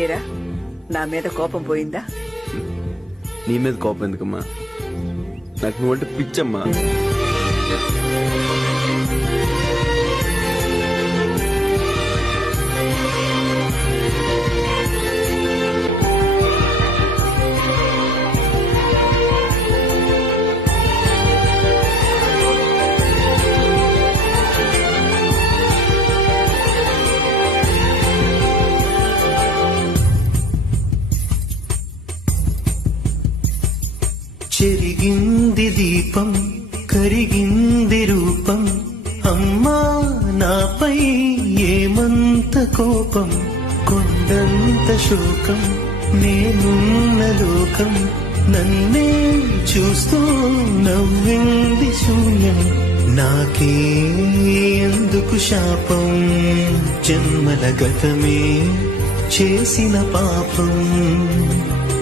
ఏరా, నా మీద కోపం పోయిందా? నీ మీద కోపం ఎందుకమ్మా? నాకు నువ్వంటే పిచ్చమ్మా. చెరిగింది దీపం, కరిగింది రూపం, అమ్మా నాపై ఏమంత కోపం, కొండంత శోకం, నేనున్న లోకం, నన్నే చూస్తూ నవ్వింది శూన్యం, నాకే ఎందుకు శాపం, జన్మల గతమే చేసిన పాపం.